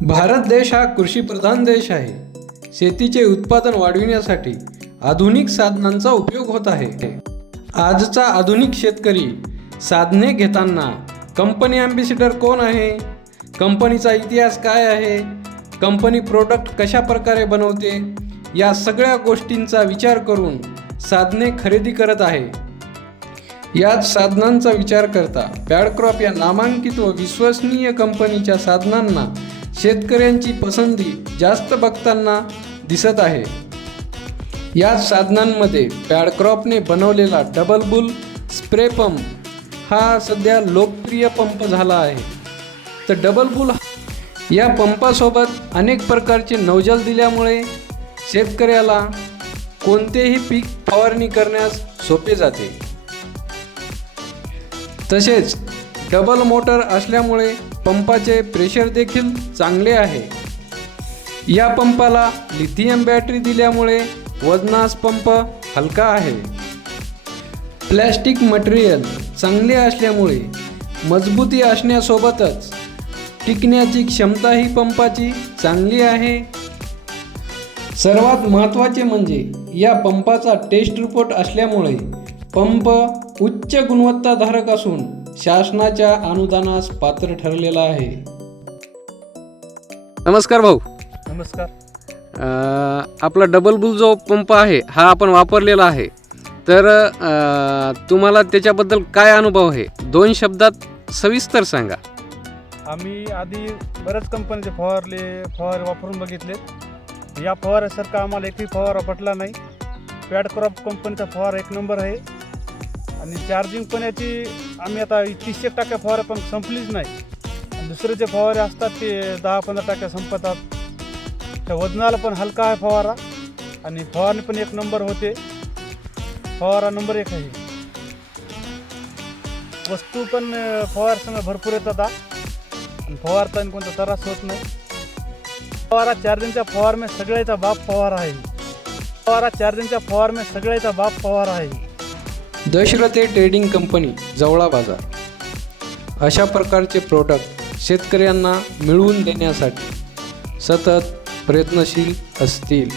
भारत देश हा कृषीप्रधान देश आहे. शेतीचे उत्पादन वाढविण्यासाठी आधुनिक साधनांचा उपयोग होत आहे. आजचा आधुनिक शेतकरी साधने घेताना कंपनी ॲम्बॅसिडर कोण आहे, कंपनीचा इतिहास काय आहे, कंपनी प्रोडक्ट कशा प्रकारे बनवते, या सगळ्या गोष्टींचा विचार करून साधने खरेदी करत आहे. याच साधनांचा विचार करता पॅडक्रॉप या नामांकित व विश्वसनीय कंपनीच्या साधनांना शेतकऱ्यांची पसंती जास्त बघताना दिसत आहे. याच साधनांमध्ये पॅडक्रॉपने बनवलेला डबल बुल स्प्रे पंप हा सध्या लोकप्रिय पंप झाला आहे. तर डबल बुल या पंपासोबत अनेक प्रकारचे नौजल दिल्यामुळे शेतकऱ्याला कोणतेही पीक फवारणी करण्यास सोपे जाते. तसेच डबल मोटर असल्यामुळे पंपाचे प्रेशर देखील चांगले आहे. या पंपाला लिथियम बॅटरी दिल्यामुळे वजनास पंप हलका आहे. प्लॅस्टिक मटेरियल चांगले असल्यामुळे मजबूती असण्यासोबतच टिकण्याची क्षमताही पंपाची चांगली आहे. सर्वात महत्त्वाचे म्हणजे या पंपाचा टेस्ट रिपोर्ट असल्यामुळे पंप उच्च गुणवत्ताधारक असून शासनाच्या अनुदानास पात्र ठरलेला आहे. नमस्कार भाऊ. नमस्कार. आपला डबल बुल जो पंप आहे हा आपण वापरलेला आहे, तर तुम्हाला त्याच्याबद्दल काय अनुभव आहे, 2 शब्दात सविस्तर सांगा. आम्ही आधी बऱ्याच कंपनीचे फवारे वापरून बघितले. या फवाऱ्यासारखा आम्हाला एकही फवारा पटला नाही. पॅडक्रॉप कंपनीचा फवारा 1 नंबर आहे. आणि चार्जिंग पण याची आम्ही आता 30% फवारे पण संपलीच नाही. आणि दुसरे जे फवारे असतात ते 10-15% संपतात. त्या वजनाला पण हलका आहे फवारा आणि फवारणी पण 1 नंबर होते. फवारा नंबर 1 आहे. वस्तू पण फवारसंग भरपूर येतात आणि फवारताना कोणता त्रास होत नाही. फवारा चार्जिंगचा फवार में सगळ्याचा बाप फवारा आहे. फवारा चार्जिंगचा फवार में सगळ्याचा बाप फवारा आहे. दशरथे ट्रेडिंग कंपनी, जवळा बाजार अशा प्रकारचे प्रोडक्ट शेतकऱ्यांना मिळवून देण्यासाठी सतत प्रयत्नशील असतील.